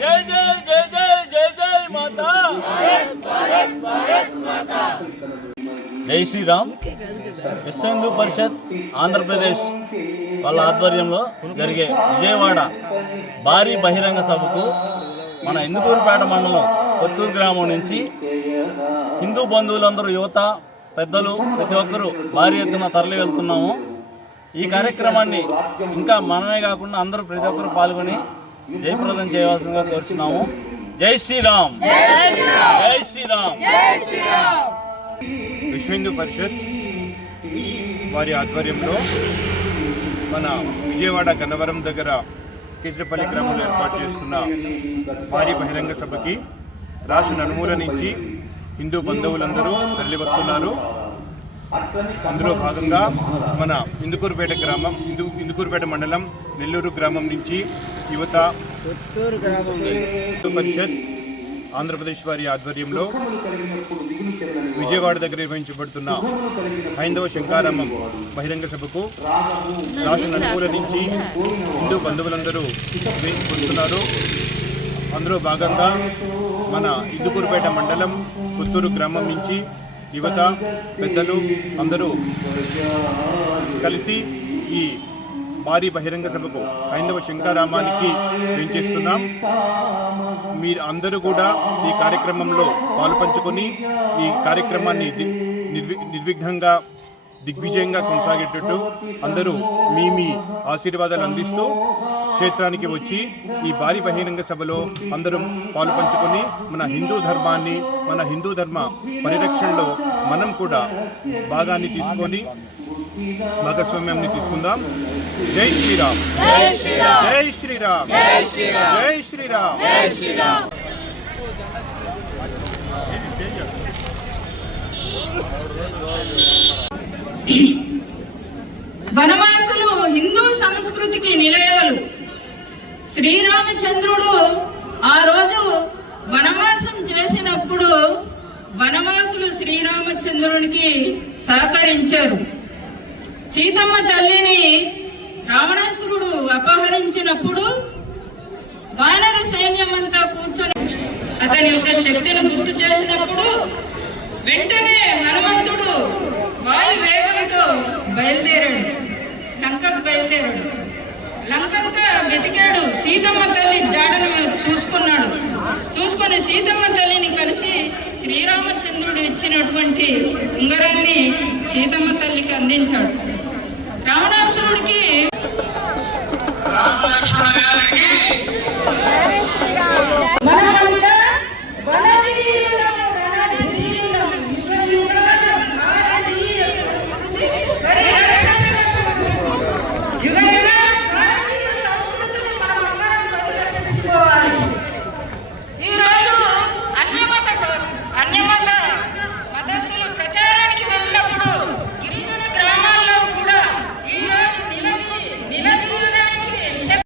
జై జై జై జై జై జై జై శ్రీరామ్. విశ్వ పరిషత్ ఆంధ్రప్రదేశ్ వాళ్ళ ఆధ్వర్యంలో జరిగే విజయవాడ భారీ బహిరంగ సభకు మన ఇందుకూరుపేట మండలం కొత్తూరు గ్రామం నుంచి హిందూ బంధువులందరూ యువత పెద్దలు ప్రతి ఒక్కరూ భారీ ఎత్తున తరలి వెళ్తున్నాము ఈ కార్యక్రమాన్ని ఇంకా మనమే కాకుండా అందరూ ప్రతి ఒక్కరూ పాల్గొని జయప్రదం చేయవలసిందిగా కోరుచున్నాము. జై శ్రీరామ్. జై శ్రీరామ్. విశ్వ హిందూ పరిషత్ వారి ఆధ్వర్యంలో మన విజయవాడ గన్నవరం దగ్గర కేసరపల్లి గ్రామంలో ఏర్పాటు చేస్తున్న భారీ బహిరంగ సభకి రాష్ట్ర నలుమూల నుంచి హిందూ బంధువులందరూ తరలి వస్తున్నారు అందులో భాగంగా మన ఇందుకూరుపేట గ్రామం ఇందు ఇందుకూరుపేట మండలం నెల్లూరు గ్రామం నుంచి యువత పరిషత్ ఆంధ్రప్రదేశ్ వారి ఆధ్వర్యంలో విజయవాడ దగ్గర నిర్వహించబడుతున్న హైందవ శంకారామం బహిరంగ సభకు రాష్ట్ర నలుమూల నుంచి హిందూ బంధువులందరూ వస్తున్నారు అందులో భాగంగా మన ఇందుకూరుపేట మండలం పుత్తూరు గ్రామం నుంచి యువత పెద్దలు అందరూ కలిసి ఈ భారీ బహిరంగ సభకు హైందవ శంకారామానికి చేస్తున్నాం మీరు అందరూ కూడా ఈ కార్యక్రమంలో పాలుపంచుకొని ఈ కార్యక్రమాన్ని నిర్వి నిర్విఘ్నంగా దిగ్విజయంగా కొనసాగేటట్టు అందరూ మీ మీ ఆశీర్వాదాలు అందిస్తూ క్షేత్రానికి వచ్చి ఈ భారీ బహిరంగ సభలో అందరం పాలు పంచుకొని మన హిందూ ధర్మాన్ని మన హిందూ ధర్మ పరిరక్షణలో మనం కూడా భాగాన్ని తీసుకొని భాగస్వామ్యాన్ని తీసుకుందాం. జై శ్రీరామ్. జై శ్రీరామ్. జై శ్రీరామ్. వనవాసులు హిందూ సంస్కృతికి నిలయాలు. శ్రీరామచంద్రుడు ఆ రోజు వనవాసం చేసినప్పుడు వనవాసులు శ్రీరామచంద్రునికి సహకరించారు. సీతమ్మ తల్లిని రావణాసురుడు అపహరించినప్పుడు వానర సైన్యమంతా కూర్చొని అతని యొక్క శక్తిని గుర్తు చేసినప్పుడు వెంటనే హనుమ సీతమ్మ తల్లి జాడను చూసుకున్నాడు. చూసుకొని సీతమ్మ తల్లిని కలిసి శ్రీరామచంద్రుడు ఇచ్చినటువంటి ఉంగరాన్ని సీతమ్మ తల్లికి అందించాడు. రావణాసురుడికి